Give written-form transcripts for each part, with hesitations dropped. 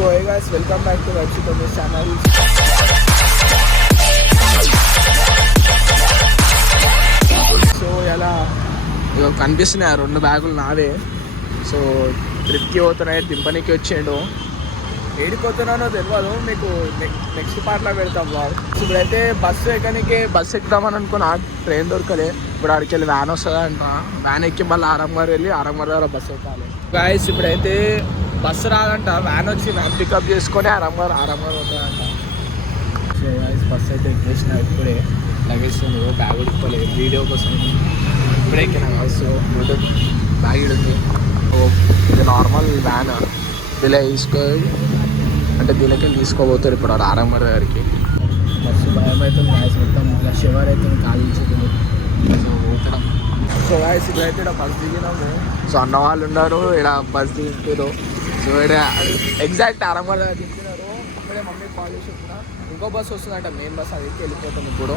So hey guys, welcome back to vibes with Ameer channel. So ఎలా కనిపిస్తున్నాయి 2 బ్యాగులు నావే. సో ట్రిప్కి పోతున్నాయి, దింపనికి వచ్చిండు. ఏడిపోతున్నానో తెలియదు, మీకు నెక్స్ట్ పార్ట్లో పెడతాం బ్లాగ్. ఇప్పుడైతే బస్సు ఎక్కుదామని అనుకున్నా, ట్రైన్ దొరకలే. ఇప్పుడు అక్కడికి వెళ్ళి వ్యాన్ వస్తుందంట. వ్యాన్ ఎక్కి మళ్ళీ ఆరంగారు వెళ్ళి ఆరంగారు ద్వారా బస్సు ఎక్కాలి. గాయస్ ఇప్పుడైతే బస్సు రాదంట, వ్యాన్ వచ్చి వ్యాన్ పికప్ చేసుకొని ఆరంగారు వస్తుందంట. సో గాయస్ బస్సు అయితే ఎక్కేసిన. ఇప్పుడే లగేజ్ బ్యాగ్ ఉడిపోలేదు, వీడియో కోసం ఇప్పుడే ఎక్కినా. సో బ్యాగ్ ఉంది. ఇది నార్మల్ వ్యాన్, ఇలా తీసుకొని అంటే దీనికి తీసుకోబోతారు ఇప్పుడు ఆరంగారు గారికి. బస్సు భయం అవుతుంది గాయస్, మొత్తం ఇలా షివర్ అవుతుంది, కాలించుతుంది. సో పోతున్నాం. సో గాయస్ ఇప్పుడైతే ఇక్కడ బస్ దిగినాము. సో అన్న వాళ్ళు ఉన్నారు ఇక్కడ బస్ దిగుతారు. సో ఇక్కడ ఎగ్జాక్ట్ ఆరంగారు దగ్గర దిగుతున్నారు. ఇప్పుడే మమ్మీకి కాల్ చేసి చెప్తున్నా, ఇంకో బస్సు వస్తుందంట, మెయిన్ బస్, అది వెళ్ళిపోతాం. ఇప్పుడు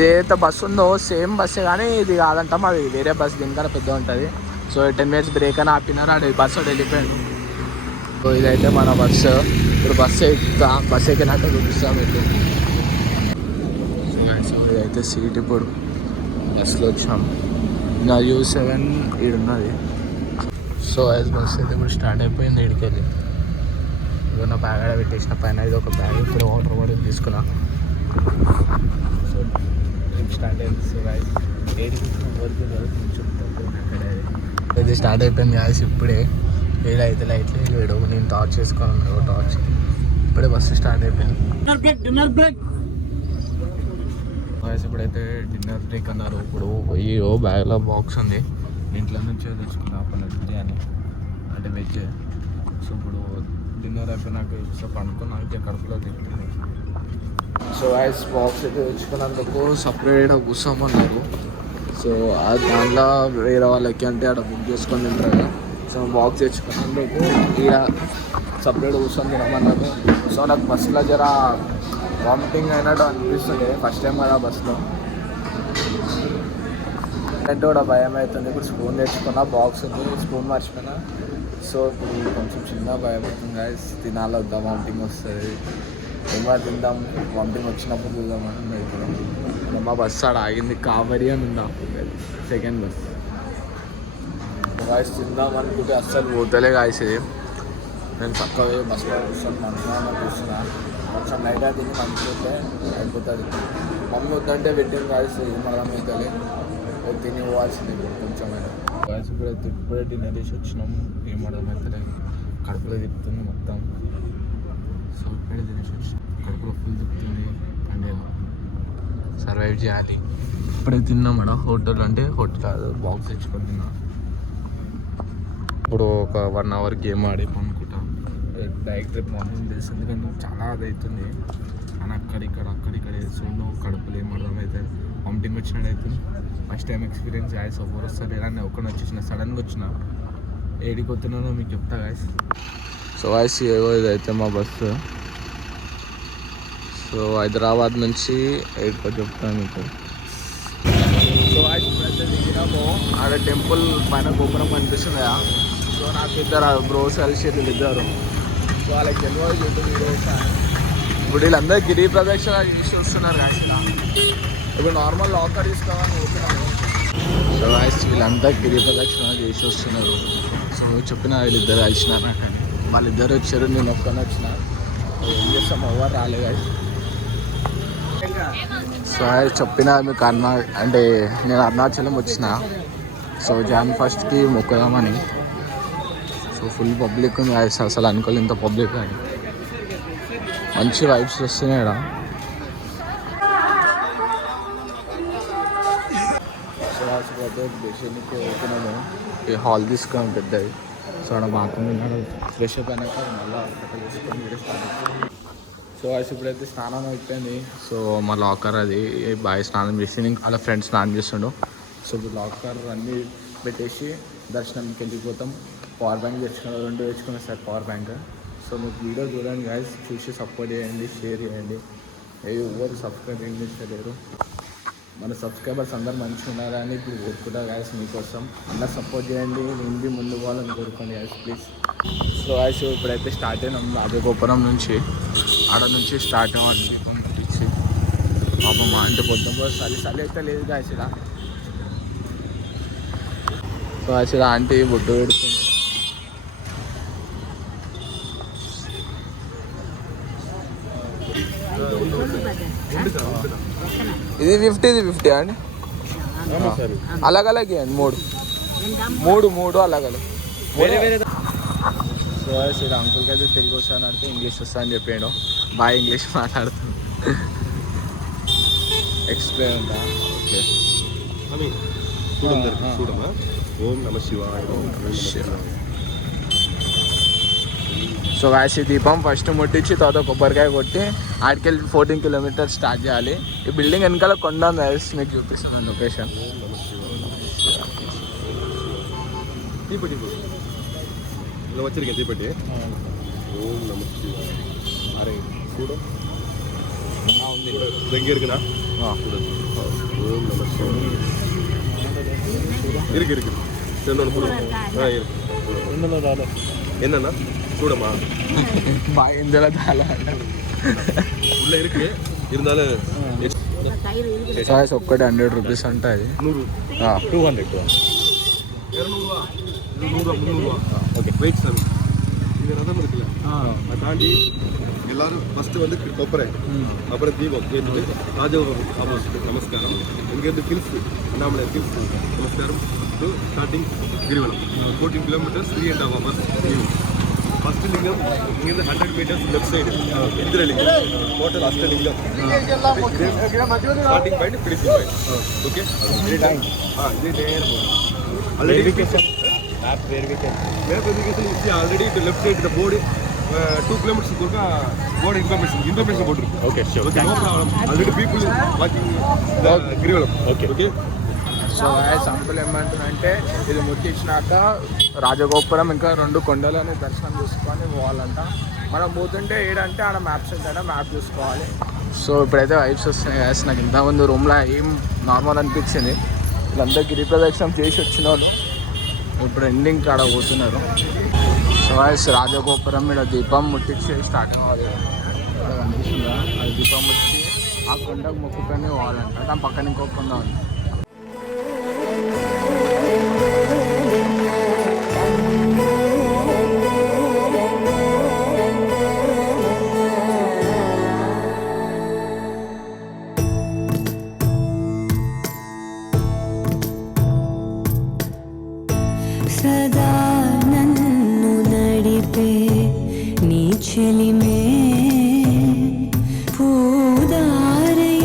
ఏదైతే బస్సు ఉందో సేమ్ బస్సే, కానీ ఇది కాదంట, మాది వేరే బస్, దీనికన్నా పెద్ద ఉంటుంది. సో 10 minutes బ్రేక్ అని ఆపినారు, అది బస్సు వెళ్ళిపోయాడు. సో ఇదైతే మన బస్సు. ఇప్పుడు బస్సు ఎక్కినాక చూపిస్తాం మీకు. సో ఇదైతే సీట్, ఇప్పుడు బస్సులో వచ్చాం. నా U7 ఈడున్నది. సో యాజ్ బస్ అయితే ఇప్పుడు స్టార్ట్ అయిపోయింది. ఇక్కడికి వెళ్ళి ఇదిగో నా బ్యాగ్ ఆడ పెట్టేసిన పైన. ఇది ఒక బ్యాగ్, ఇప్పుడు వాటర్ బాటిల్ తీసుకున్నా. సో స్టార్ట్ అయింది. సో గాయస్ ఇది స్టార్ట్ అయిపోయింది గాయస్. ఇప్పుడే ఏదైతే లైట్లు వేయడు, నేను టార్చ్ చేసుకున్నాను. టార్చ్ ఇప్పుడే బస్సు స్టార్ట్ అయిపోయింది. డిన్నర్ బ్రేక్ ఇప్పుడైతే డిన్నర్ బ్రేక్ అన్నారు. ఇప్పుడు ఈ బ్యాగ్లో బాక్స్ ఉంది, ఇంట్లో నుంచి తెచ్చుకున్నా పన్నెండు బిర్యానీ అంటే వెజ్. సో ఇప్పుడు డిన్నర్ అయిపోయినాక సో పండుకున్నాక కడుపులో తింటుంది. సో వాయిస్ బాక్స్ అయితే తెచ్చుకున్నందుకు సపరేట్ కూర్చోమన్నారు. సో దాంట్లో వేరే వాళ్ళకి అంటే అక్కడ బుక్ చేసుకొని తింటారు కదా. సో బాక్స్ తెచ్చుకున్నందుకు ఇక సపరేట్ కూర్చొని తినమన్నారు. సో నాకు బస్సులో జర వామిటింగ్ అయినట్టు అనిపిస్తుంది, ఫస్ట్ టైం కదా బస్సులో. అంటే కూడా భయం అవుతుంది. ఇప్పుడు స్పూన్ తెచ్చుకున్నా, బాక్స్ ఉంది, స్పూన్ మర్చిపోయినా. సో ఇప్పుడు కొంచెం చిన్న భయం అవుతుంది గాయస్, తినాలి వద్దాం, వామిటింగ్ వస్తుంది, ఏమో తిందాం, వామిటింగ్ వచ్చినప్పుడు చూద్దామని. ఇప్పుడు మా బస్సు ఆడ ఆగింది, కావరి అని ఉందా సెకండ్ బస్. గాయస్ తిందాం అనుకుంటే అస్సలు పోతలే గాయస్. ఇది నేను చక్కగా బస్సులో కూర్చొని మంచిగా చూస్తున్నా, కొంచెం లైట్గా తిని మంచిగా అయిపోతుంది. మమ్మీ వద్దంటే పెట్టింది గాయస్, మనం అవుతుంది, తిని పోవాల్సింది కొంచెమైనా. గాయస్ ఇప్పుడే డిన్నర్ చేసి వచ్చినాము, ఏం అర్థం అవుతుంది, కడుపులో తిప్పుతుంది మొత్తం. సో ఇప్పుడే తినేసి వచ్చినాం, కడుపులో ఫుల్ తిప్పుతుంది, అంటే సర్వైవ్ చేయాలి. ఇప్పుడే తిన్నాం అక్కడ హోటల్, అంటే హోటల్ కాదు, బాక్స్ తెచ్చుకొని తిన్నా. ఇప్పుడు ఒక 1 hour గేమ్ ఆడి అనుకుంటా, డైరెక్ట్ ట్రిప్ మార్నింగ్ తెలుస్తుంది. కానీ చాలా అది అవుతుంది అని అక్కడిక్కడ వేస్తుండో, కడుపులో ఏం అర్థం అవుతుంది, వామిటింగ్ వచ్చినట్టు అవుతుంది. First time experience guys. ఎవరు వస్తారు ఇలా నేను ఒక్కడిని వచ్చేసిన, సడన్గా వచ్చిన. ఏడికి వస్తున్నానో మీకు చెప్తా గాయస్. సో గాయస్ ఇదైతే మా బస్సు. సో హైదరాబాద్ నుంచి ఎయిర్పోర్ట్ చెప్తాను మీకు. సో గాయస్ ఇప్పుడైతే దిగినాము, ఆడ టెంపుల్ పైన గోపురం కనిపిస్తుంది కదా. సో నాకు ఇద్దరు బ్రోస్ కలిసి ఇద్దరు, సో వాళ్ళకి తెలియదు యూట్యూబ్ వీడియోస్. ఇప్పుడు వీళ్ళందరూ గిరి ప్రదక్షిణ చేసి వస్తున్నారు కదా. ఇప్పుడు నార్మల్ లాకర్ తీసుకోవాలని పోతున్నాము. సో గాయస్ వీళ్ళంతా గిరి ప్రదక్షిణ చేసి వస్తున్నారు. సో చెప్పిన వీళ్ళిద్దరు కలిసినారు నాకు, వాళ్ళిద్దరు వచ్చారు, నేను ఒక్కనే వచ్చిన. ఏం చేస్తాం, ఎవరు రాలే గాయస్. సో చెప్పిన మీకు అంటే నేను అరుణాచలం వచ్చిన. సో Jan 1st మొక్కుదామని. సో ఫుల్ పబ్లిక్ ఉంది గాయస్, అసలు అనుకోలేదు ఇంత పబ్లిక్ అని. మంచి వైబ్స్ వస్తున్నాయి ఇక్కడ. బెషన్కి వెళ్తున్నాము, ఈ హాల్ తీసుకున్నాం పెద్దది. సో అక్కడ బాత్రూమ్ ఉన్నాడు, ఫ్రెష్ అప్ అయినాక మళ్ళీ అక్కడ తీసుకొని వీడియో స్టార్ట్. సో అది ఇప్పుడైతే స్నానం అయిపోయింది. సో మా లాకర్ అది బాగా స్నానం చేసి అలా ఫ్రెండ్స్ స్నానం చేస్తుండు. సో ఇప్పుడు లాకర్ అన్నీ పెట్టేసి దర్శనంకి వెళ్ళిపోతాం. పవర్ బ్యాంక్ తెచ్చుకున్నాం, 2 తెచ్చుకున్నాం సార్ పవర్ బ్యాంక్. సో మీకు వీడియో చూడండి గాయస్, చూసి సపోర్ట్ చేయండి, షేర్ చేయండి. ఎవరు సబ్స్క్రైబ్ ఏం చేస్తలేరు. మన సబ్స్క్రైబర్స్ అందరు మంచిగా ఉన్నారని ఇప్పుడు కోరుకుంటా గాయస్. మీకోసం అలా సపోర్ట్ చేయండి, నేను ముందు పోవాలని కోరుకోండి గాయస్ ప్లీజ్. సో గాయస్ ఇప్పుడైతే స్టార్ట్ అయినాం రాజగోపురం నుంచి. ఆడ నుంచి స్టార్ట్ అవ్వాలి దీపం ముట్టించి. పాపం మా అంటే పొద్దున చలి అయితే లేదు గాయస్ ఇలా. సో గాయస్ ఇలా ఆంటీ బొడ్డు పెడుతుంది. ఇది 50 ఇది 50 అండి. अलग-अलग है మూడు अलग-अलग సో సరే అంకుల్కి అయితే తెలుగు వస్తాను అంటే ఇంగ్లీష్ వస్తా అని చెప్పాడు. బాగా ఇంగ్లీష్ మాట్లాడుతాను. ఎక్స్ప్లెయిన్ ఉందా? ఓకే చూడమ్మా. ఓం నమ శివాయ. సో గాయస్ ఈ దీపం ఫస్ట్ ముట్టించి తర్వాత కొబ్బరికాయ కొట్టి ఆడికెళ్ళి 14 కిలోమీటర్స్ స్టార్ట్ చేయాలి. ఈ బిల్డింగ్ వెనకాల కొండ ఉంది గాయస్, మీకు చూపిస్తున్నాను లొకేషన్. తీపట్టి ఇలా వచ్చరికి తీపట్టి. ఓం నమ శివాయ. అరే చూడ దగ్గరకునా చూడదు. ఓం నమ శివాయ. இருக்கு என்னன்னா చూడమ్మా. ఇందులో ఉள்ள இருக்கு இருந்தாலும் ఒక్కటి 100 రూపీస్ అంటే అది 200 ஓகே வெயிட் சார். இது ரதம் இருக்குல்ல அதை தாண்டி எல்லாரும் ஃபர்ஸ்ட் வந்து கொப்பரை, அப்புறம் தீபம் ஏற்றிட்டு ராஜகோபுரம் ஆப்போசிட் நமஸ்காரம். இங்கேருந்து ஹில்ஸ் அண்ணாமலை ஹில்ஸ் நமஸ்காரம் to starting Girivalam 14 kilometres 3.5 hours. First லிங்கம் இங்கேருந்து 100 meters left side Indralingam. Total Ashtalingam starting point finishing point. Okay இதே நேரம் already map verification you see already the left side the board 2 kilometers kurka board information board irukku. Okay sure, okay, no problem. Already people watching the grivalam. Okay so sample ఏమంటుందంటే ఇది ముట్టించినాక రాజగోపురం ఇంకా 2 కొండలని దర్శనం చేసుకొని పోవాలంట. మనం పోతుంటే ఏడంటే ఆడ మ్యాప్స్ ఉంటాయి, map చూసుకోవాలి. సో ఇప్పుడైతే వైబ్స్ వస్తున్నాయి గాయస్. నాకు ఇంతకుముందు రూమ్లో ఏం నార్మల్ అనిపించింది. వీళ్ళంతా గిరి ప్రదక్షిణం చేసి వచ్చిన వాళ్ళు ఇప్పుడు ఎండింగ్ కాడ పోతున్నారు. సో గాయస్ రాజగోపురం మీద దీపం ముట్టించి స్టార్ట్ అవ్వాలి. అక్కడ కనిపిస్తుందా అది దీపం ముట్టి ఆ కొండకు మొక్కుకొని పోవాలంట. దాని పక్కన ఇంకొక కొండ ఉంది. సదా నన్ను నడిపే నీ చెలిమే పూదారై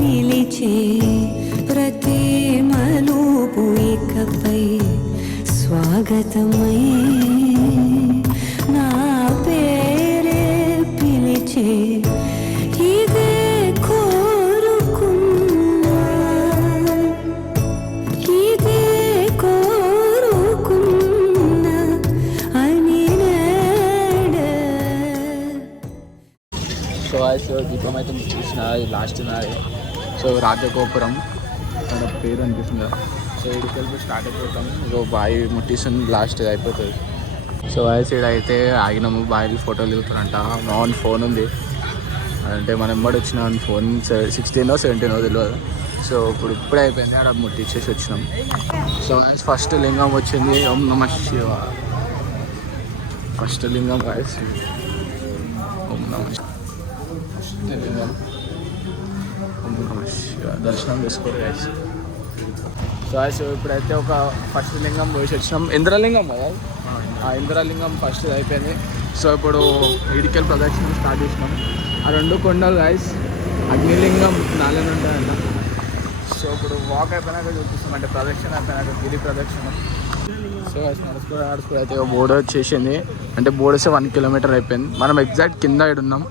నిలిచే ప్రతి మలుపు ఇకపై స్వాగతమై నా పేరే పిలిచే ఇదే కోరుకున్నా ఇదే సో దీపం అయితే చూసిన లాస్ట్ నాది. సో రాజగోపురం అక్కడ పేరు అనిపిస్తుంది. సో ఇక్కడికి స్టార్ట్ అయిపోతాం. సో బావి ముట్టిస్తుంది లాస్ట్ అయిపోతుంది. సో సైడ్ అయితే ఆగినాము. బావి ఫోటోలు దిగుతారంట. ఆన్ ఫోన్ ఉంది అంటే మనం ఎమ్మడి వచ్చిన ఫోన్ 16 or 17 తెలియదు. సో ఇప్పుడే అయిపోయింది. అక్కడ ముట్టించేసి వచ్చినాం. సో ఫస్ట్ లింగం వచ్చింది ఓం నమః శివాయ. ఫస్ట్ లింగం గాయస్ ఓం నమః లింగం ఓం నమః శివాయ. దర్శనం చేసుకోరు గాయస్. సో ఇప్పుడైతే ఒక ఫస్ట్ లింగం పోసి వచ్చినాం. ఇంద్రలింగం కదా, ఆ ఇంద్రలింగం ఫస్ట్ అయిపోయింది. సో ఇప్పుడు ఇడికల్ ప్రదక్షిణ స్టార్ట్ చేసినాం. ఆ 2 కొండలు గాయస్ అగ్నిలింగం 4 ఉంటాయంట. సో ఇప్పుడు వాక్ అయిపోయినాక చూపిస్తాం, అంటే ప్రదక్షిణ అయిపోయినాక గిరి ప్రదక్షిణ. సో నడుచుకో అయితే బోర్డు వచ్చేసింది. అంటే బోర్డు వస్తే 1 kilometer అయిపోయింది. మనం ఎగ్జాక్ట్ కింద ఉన్నాం.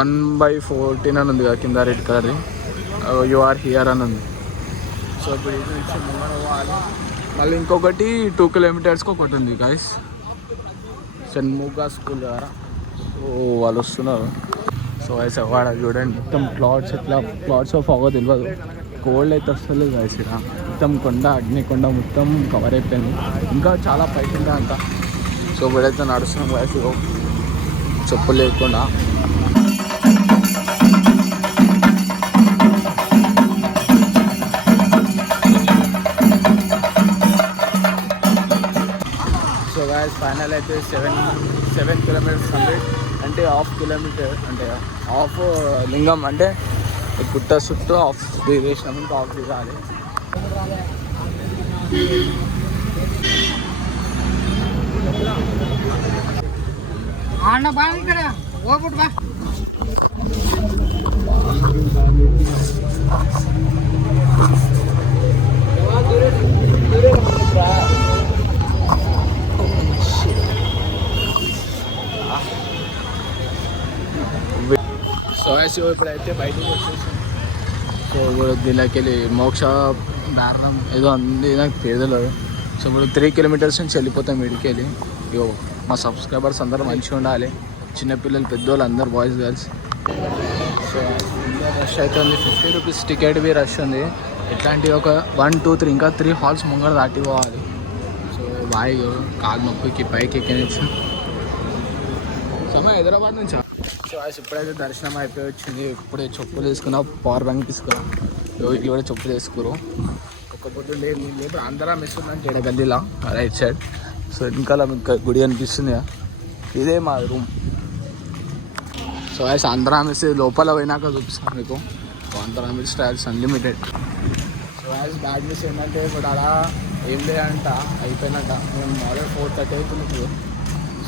1/14 అని ఉంది కదా కింద రెడ్ కలర్ది. యు ఆర్ హియర్ అని ఉంది. సో ఇప్పుడు ఇది నుంచి ముందు పోవాలి. మళ్ళీ ఇంకొకటి 2 kilometers ఒకటి ఉంది గాయస్, షణ్ముగా స్కూల్ ద్వారా. సో వాళ్ళు వస్తున్నారు. సో వాడ చూడండి మొత్తం ప్లాట్స్ ఎట్లా ప్లాట్స్ ఆఫ్ అవ్వ తెలియదు. కోల్డ్ అయితే వస్తలేదు guys ఇక్కడ మొత్తం కొండ అగ్నికొండ మొత్తం కవర్ అయిపోయింది ఇంకా చాలా పైకి ఉందా అంత సో ఇప్పుడైతే నడుస్తున్నాం guys చెప్పులు లేకుండా సో గాయస్ ఫైనల్ అయితే 7 కిలోమీటర్స్ కంప్లీట్ అంటే హాఫ్ కిలోమీటర్ అంటే హాఫ్ లింగం అంటే గుట్ట చుట్టూ హాఫ్ దిగేసినాం ఇంకా హాఫ్ దిగాలి సో ఇప్పుడైతే బయటకు వచ్చేసాం సో ఇప్పుడు దీనికి వెళ్ళి మోక్ష దారుణం ఏదో అంది నాకు తెలియదు సో ఇప్పుడు 3 కిలోమీటర్స్ నుంచి వెళ్ళిపోతాం వీడికి వెళ్ళి ఇగో మా సబ్స్క్రైబర్స్ అందరూ మంచిగా ఉండాలి చిన్నపిల్లలు పెద్దోళ్ళు అందరు బాయ్స్ గర్ల్స్ సో రష్ అయితే ఉంది 50 రూపీస్ టికెట్ బి రష్ ఉంది ఇట్లాంటివి ఒక 1 2 3 ఇంకా 3 హాల్స్ ముంగడ దాటి పోవాలి సో బాయ్ కాలు నొప్పికి పైకి ఎక్కినచ్చు సమయం హైదరాబాద్ నుంచా సో ఇప్పుడైతే దర్శనం అయిపోయి వచ్చింది ఇప్పుడే చెప్పులు వేసుకున్నా పవర్ బ్యాంక్ తీసుకున్నా వీళ్ళు కూడా చెప్పులు వేసుకురు ఒక పొద్దు లేదు ఇప్పుడు ఆంధ్ర మిస్ ఉందని చెడ గల్లీలా రైట్ సైడ్ సో ఇంకా మీకు గుడి అనిపిస్తుంది ఇదే మా రూమ్ సో ఆంధ్ర మిస్ లోపల పోయినాక చూపిస్తాను మీకు Andhra miss styles unlimited so bad miss ఏంటంటే ఇప్పుడు అలా ఏం లేదంట అయిపోయినట్ట మేము ఆల్రెడీ 4:30 అవుతుంది ఇప్పుడు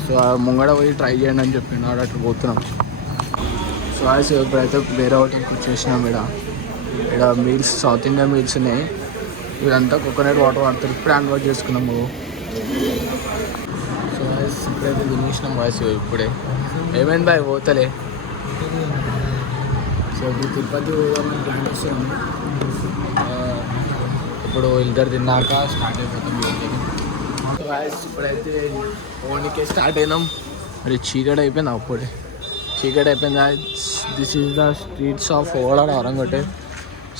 సో ముంగడ పోయి ట్రై చేయండి అని చెప్పిండు అటు పోతున్నాం సో ఇప్పుడైతే వేరే హోటల్కి వచ్చేసినాం ఇక్కడ మీల్స్ సౌత్ ఇండియన్ మీల్స్ ఉన్నాయి వీళ్ళంతా కోకోనట్ వాటర్ వాడతారు ఇప్పుడే అన్వాట్ చేసుకున్నాము సో ఇప్పుడైతే తినేసినాం వాయిస్ ఇప్పుడే ఏమైంది బాయ్ పోతలే సో ఇప్పుడు తిరుపతి పోదామని ప్లాన్ చేసాము ఇప్పుడు ఇద్దరు తిన్నాక స్టార్ట్ అయిపోతాం వాయిస్ ఇప్పుడైతే ఓన్కే స్టార్ట్ అయినాం మరి చీకటి అయిపోయింది అప్పుడే చీకటి అయిపోయింది this is the streets of overall ఔరంగటే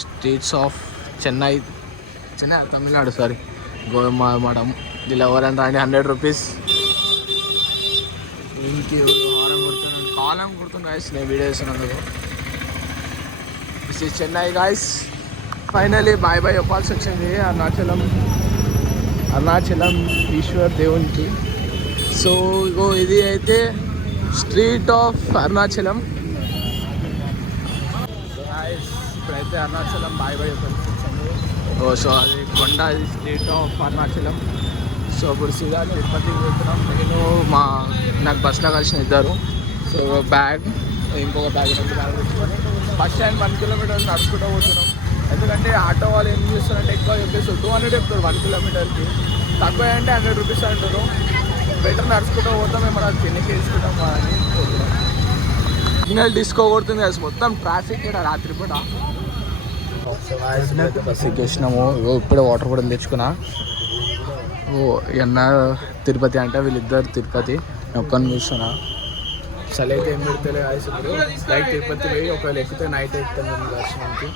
streets of Chennai Tamil Nadu sorry గోమాడం దీనిలో ఎవరైనా రాండి 100 రూపీస్ ఇంకి కాలం కుడుతుంది గాయస్ నేను వీడియో వేసినందుకు this is Chennai guys finally bye bye చెప్పాల్సి వచ్చింది అరుణాచలం ఈశ్వర్ దేవునికి సో ఇగో ఇది అయితే స్ట్రీట్ ఆఫ్ అరుణాచలం ఇప్పుడైతే అరుణాచలం బాయ్ బాయ్ చెప్పాల్సి వచ్చింది సో అది కొండ ఇది స్ట్రీట్ ఆఫ్ అరుణాచలం సో ఇప్పుడు సీదా తిరుపతికి పోతున్నాం నేను నాకు బస్లో కలిసిన ఇద్దరు సో బ్యాగ్ ఇంకొక బ్యాగ్ 2 బ్యాగ్ పెట్టుకొని బస్ స్టాండ్ 1 కిలోమీటర్ నడుచుకుంటూ పోతున్నాం ఎందుకంటే ఆటో వాళ్ళు ఏం చేస్తారంటే ఎక్కువ చెప్పేసి 200 చెప్తారు 1 కిలోమీటర్కి తక్కువ అంటే 100 రూపీస్ అంటారు బెటర్ నడుచుకుంటూ పోతాం ఏమన్నా తినికి వేసుకుంటాం అని పోతున్నాం సిగ్నల్ డిస్కో కొడుతుంది కదా మొత్తం ట్రాఫిక్ ఇక్కడ రాత్రిపూట బస్ ఎక్కేసినాము ఇప్పుడే వాటర్ కూడా తెచ్చుకున్నా అన్న తిరుపతి అంటే వీళ్ళిద్దరు తిరుపతి ఒక్కరిని చూస్తున్నా చలి అయితే ఏం పెడతలే ఇప్పుడు లైక్ తిరుపతి పోయి ఒకవేళ ఎక్కితే నైట్ ఎక్కుతాం దర్శనానికి